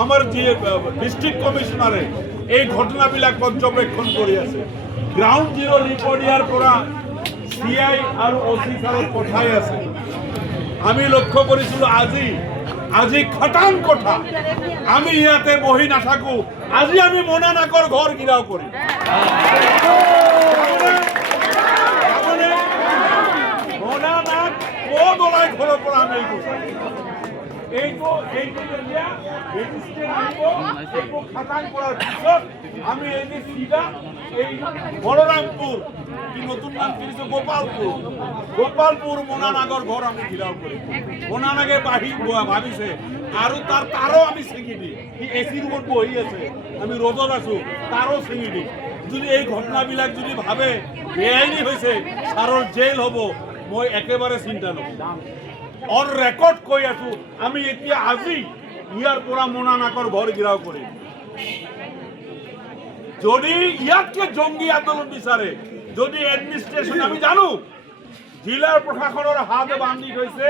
আমার যে ডিস্ট্রিক্ট কমিশনারে এই ঘটনাবিলাক পর্যবেক্ষণ কৰি আছে গ্রাউন্ড জিরো রিপোর্ট ইয়ার পৰা সিআই আর ওসি সাহেব পঠাই আছে আমি লক্ষ্য কৰিছিলো আজি খাটাং কথা আমি ইয়াতে বহি নাথাকো আজি আমি মোনা নাকৰ ঘৰ গিৰাও কৰিম মোনা নাক ক'ত ওলাই ঘৰৰ পৰা আমি আমি বলরামপুর নতুন নাম কিনেছে গোপালপুর মোনানাগর ঘর আমি ঘিরাও করি মোনানাগে বাহির ভাবিছে আর তারও আমি ছিঙি দিই এসি রুমত বহি আছে আমি রোদত আছো তারও ছিঙি দিই যদি এই ঘটনাবিলাক যদি ভাবে বেআইনি হয়েছে সারর জেল হব মই একেবারে চিন্তা নকৰো অন রেকর্ড কৈ আছো আমি এতিয়া আজি ইয়াৰ পৰা মোনানাকৰ ঘৰ ঘিৰাও কৰিম যদি ইয়াতকে জঙ্গী আন্দোলন বিচাৰে যদি এডমিনিস্ট্রেশন আমি জানো জিলাৰ প্ৰশাসনৰ হাতে বান্ধি গৈছে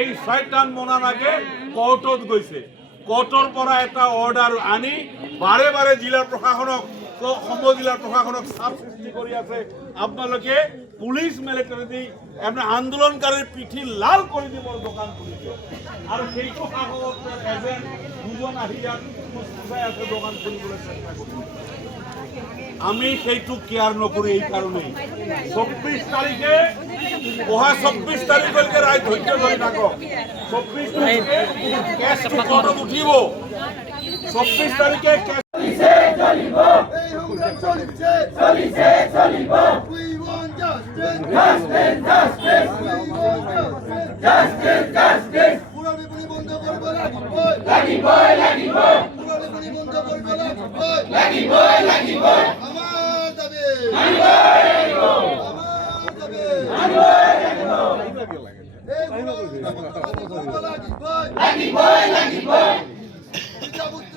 এই শয়তান মোনানাকে কোর্টত গৈছে কোর্টৰ পৰা এটা অৰ্ডাৰ আনি বাৰে বাৰে জিলাৰ প্ৰশাসনক জিলাৰ প্ৰশাসনক চাপ সৃষ্টি কৰি আছে আপোনালোকে পুলিশ মিলিটারি দি এমনি আন্দোলনকারীর পিঠি লাল করে দিব দোকান খুলিছে আর সেইটো সাহসত এজেন্ট দুজন আহি ইয়াত সূচাই আছে দোকান খুলিবলৈ চেষ্টা কৰিছে আমি সেইটো কেয়ার নকৰি এই কারণে 24 তারিখে ওহা 24 তারিখলৈকে রায় ধৈর্য ধরে থাকক 24 তারিখে কেসটো কোর্টত উঠিব 24 তারিখে চলিব এই হুঙ্গাম চলিছে চলিব we want justice justice পুরো বিপণি বন্ধ করব লাগিব পুরো বিপণি বন্ধ করব লাগিব আমার দাবি আমার দাবি এই পুরো বিপণি বন্ধ করব লাগিব পিতাপুত্র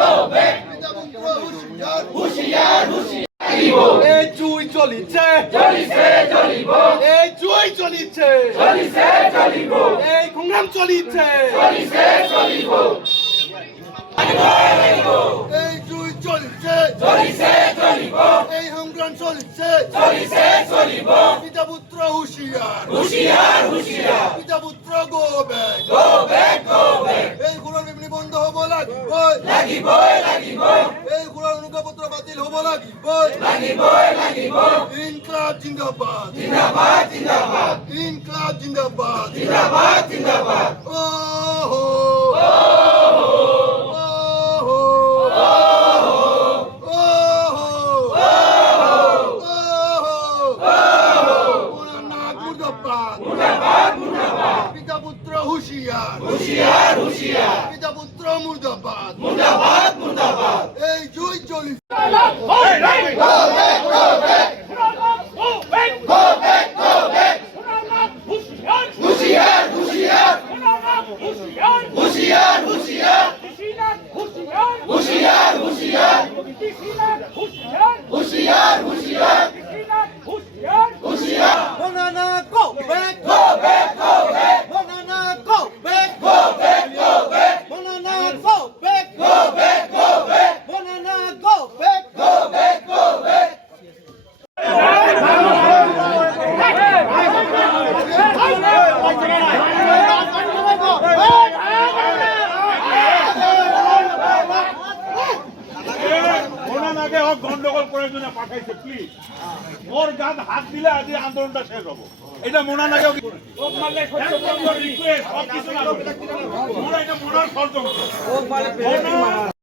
go back পিতাপুত্র হুঁশিয়ার এই জুই চলিছে চলিব এই জুই চলিছে চলিব এই সংগ্রাম চলিছে চলিব এই জুই চলিছে চলিব এই সংগ্রাম চলিছে চলিব পিতাপুত্র হুঁশিয়ার পিতাপুত্র go back এই ঘোড়ার বিপণি বন্ধ হব লাগিব এই ঘোড়ার অনুজ্ঞাপত্র বাতিল হব লাগিব ইনকলাব জিন্দাবাদ ইনকলাব জিন্দাবাদ ওহো পিতাপুত্র হুঁশিয়ার পিতাপুত্র মুর্দাবাদ এই জুই চলিছে গন্ডগোল করার জন্য পাঠাইছে প্লিজ ওর গাত হাত দিলে আজ আন্দোলনটা শেষ হবো এটা মোনা নাগে রিকোয়েস্ট সব কিছু না মোনা এটা মোনার ষড়যন্ত্র